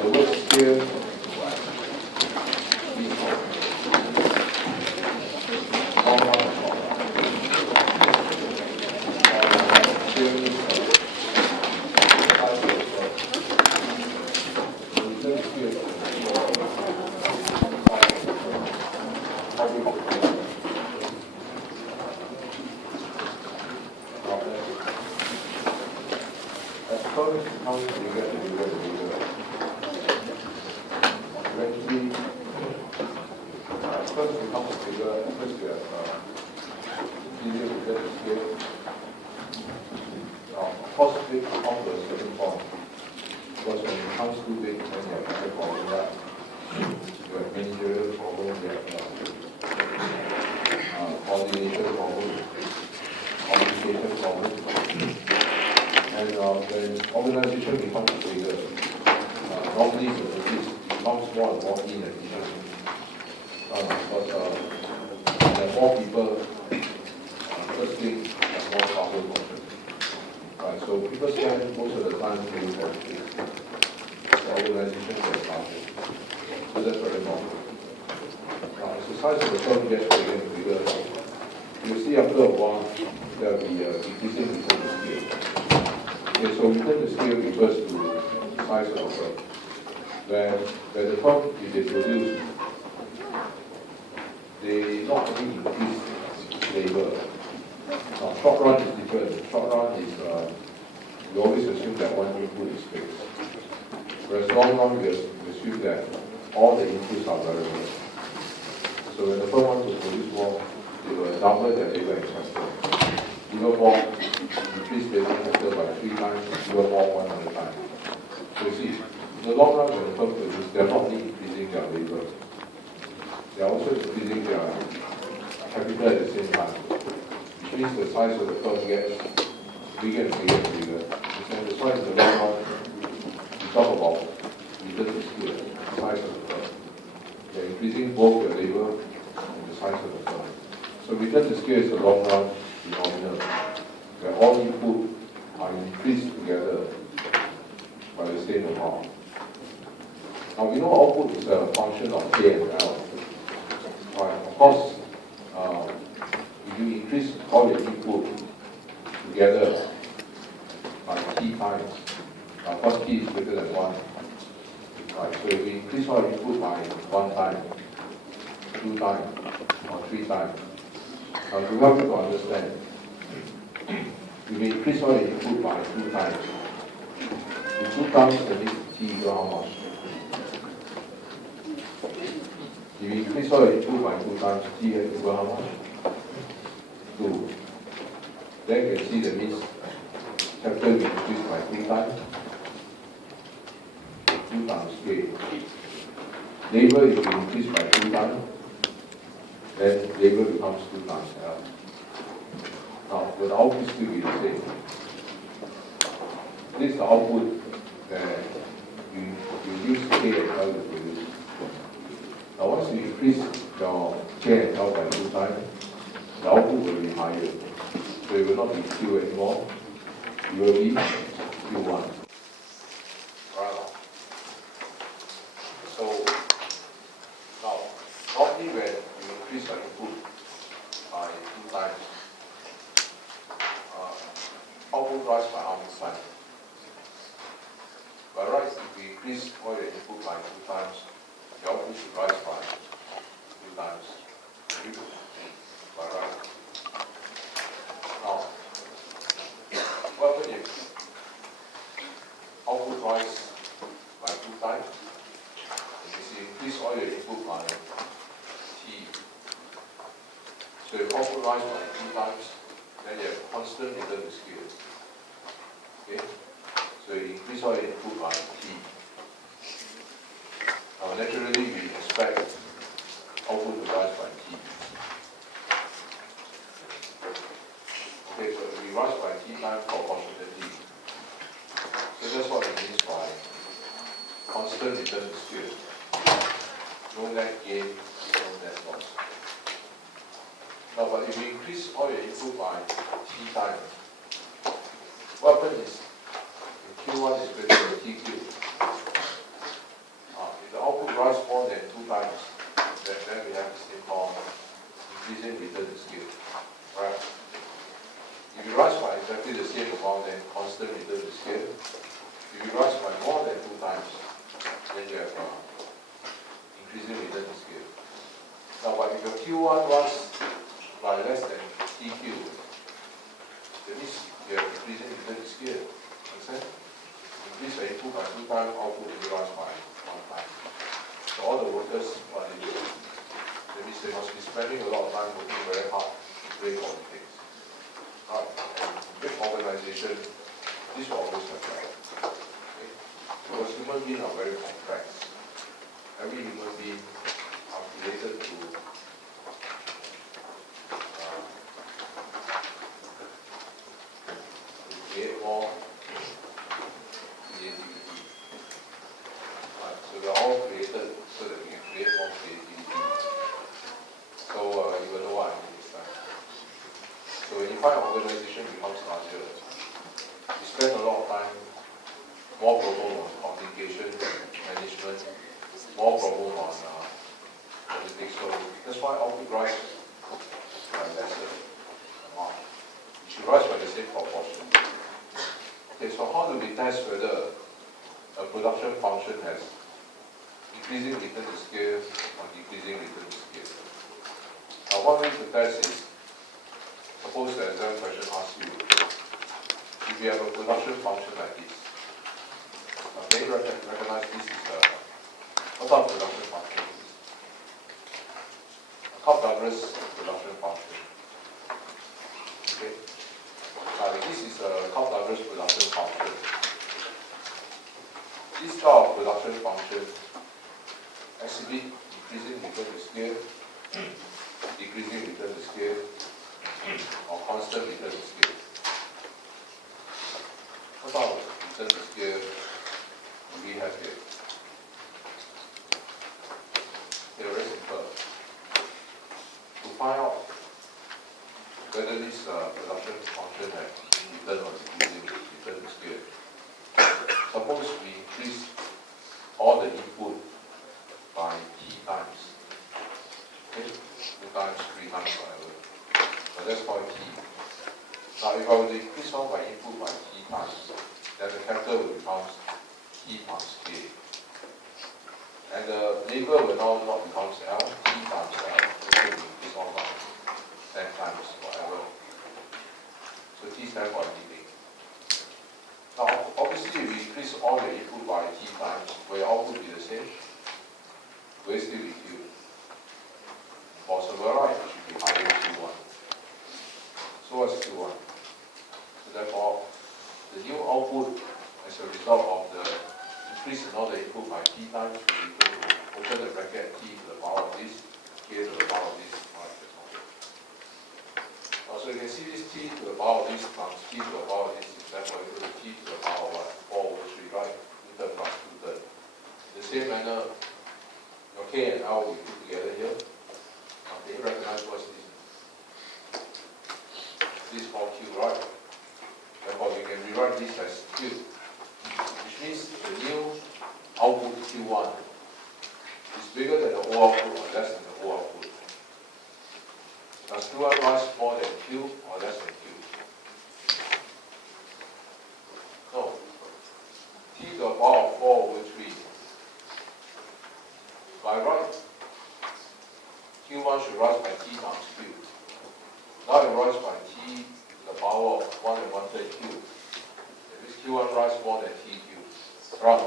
the word scale, organization becomes bigger. Normally, it becomes more and more inefficient. Because there are more people, first thing, have more trouble function. Right, so people spend most of the time doing politics. The organization gets larger. So that's very normal. As the size of the firm gets bigger and bigger, you see after a while, there will be increasing return to scale. Okay, so return to scale refers to the size of the firm. When the firm, if they produce, they not only increase labor. Now, short run is different. Short run is, we always assume that one input is fixed. Whereas long run, we assume that all the inputs are variable. So when the firm wants to produce more, they will double their labor expenses. Even more, increase labor expenses by 3 times, even more 100 times. So you see, in the long run, when the firm produces, they are not only increasing their labor, they are also increasing their capital at the same time, which means the size of the firm gets bigger and bigger and bigger. And that's why in the long run, we talk about return to scale, the size of the firm. They are increasing both your labor and the size of the firm. So return to scale is the long run phenomenon, where all input are increased together by the same amount. Now we know output is a function of K and L. Right. Of course, if you increase all your input together by T times, of course T is greater than 1. Right. So if we increase our input by 1 time, 2 times, or 3 times, now to help you to understand, we may increase our input by 2 times. In 2 times, that means T equal how much? If we increase our input by 2 times, T equal how much? 2. Then you can see that means capital will increase by 2 times. 2 times K. Labor if we increase by 2 times, then labor becomes 2 times L. Now, the output still be the same. This is the output that you use K and L to produce. Now, once you increase your K and L by 2 times, the output will be higher. So it will not be Q anymore, it will be Q1. Right. So, now, normally when you increase your input by 2 times, output rise by how much time? By right, if we increase all your input by 2 times, the output should rise by 2 times. By right. Now, what happens if output rise by 2 times? If you increase all your input by T. So if output rise by 2 times, then you have constant return to scale. Okay? So you increase all your input by T. Now naturally we expect output to rise by T. Okay, so we rise by T times proportionality. So that's what it means by constant return to scale. No net gain, no net loss. Now, but if you increase all your input by T time, what happens is Q1 is greater than T cubed. then you have increasing return to scale. Now, but if your Q1 runs by less than TQ, that means you have increasing return to scale. Understand? Increase your input by 2 times, output only runs by 1 time. So all the workers, what they do, that means they must be spending a lot of time working very hard to break all the things. Right? And in big organization, this will always happen. Okay? Because human beings are very complex. Every human being are created to create more creativity. Right? So we are all created so that we can create more creativity. So you will know what I mean this time. So when you find an organization becomes larger, you spend a lot of time, more problem on communication, management, more problem on politics. So that's why output rise by lesser amount. It should rise by the same proportion. Okay, so how do we test whether a production function has increasing return to scale or decreasing return to scale? Now, one way to test is, suppose the exam question asks you, if you have a production function like this, can you recognize this is what type of production function is this? A Cobb-Douglas production function. Okay? This is a Cobb-Douglas production function. This type of production function actually increasing return to scale, decreasing return to scale, or constant return to scale. What type of return to scale do we have here? Very simple. To find out whether this production function has return or decreasing return to scale, suppose we increase all the input by t times. Okay? 2 times, 3 times, whatever. But that's called t. Now, if I were to increase all my input by t times, then the factor will become t times k. And the label will now not become L, t times L. It will increase all by 10 times, whatever. So t stands for anything. Now, obviously, if we increase all the input by t times, will your output be the same? Will it still be Q? Possible, right? It should be higher Q1. So what's Q1? So therefore, the new output as a result of the increase in all the input by t times will be equal to, open the bracket, t to the power of this, k to the power of this. Right, that's all. So you can see this t to the power of this times t to the power of this is therefore equal to t to the power of what? 4/3, right? 2/3 plus 2/3. In the same manner, your k and l will be put together here. Now, can you recognize what's this? This is called q, right? Therefore, we can rewrite this as q, which means the new output Q1 is bigger than the O output or less than the O output. Does Q1 rise more than Q or less than Q? No. T to the power of 4/3. By right, Q1 should rise by T times Q. Now it rises by T to the power of 1 1/3 Q. That means Q1 rise more than TQ. Right?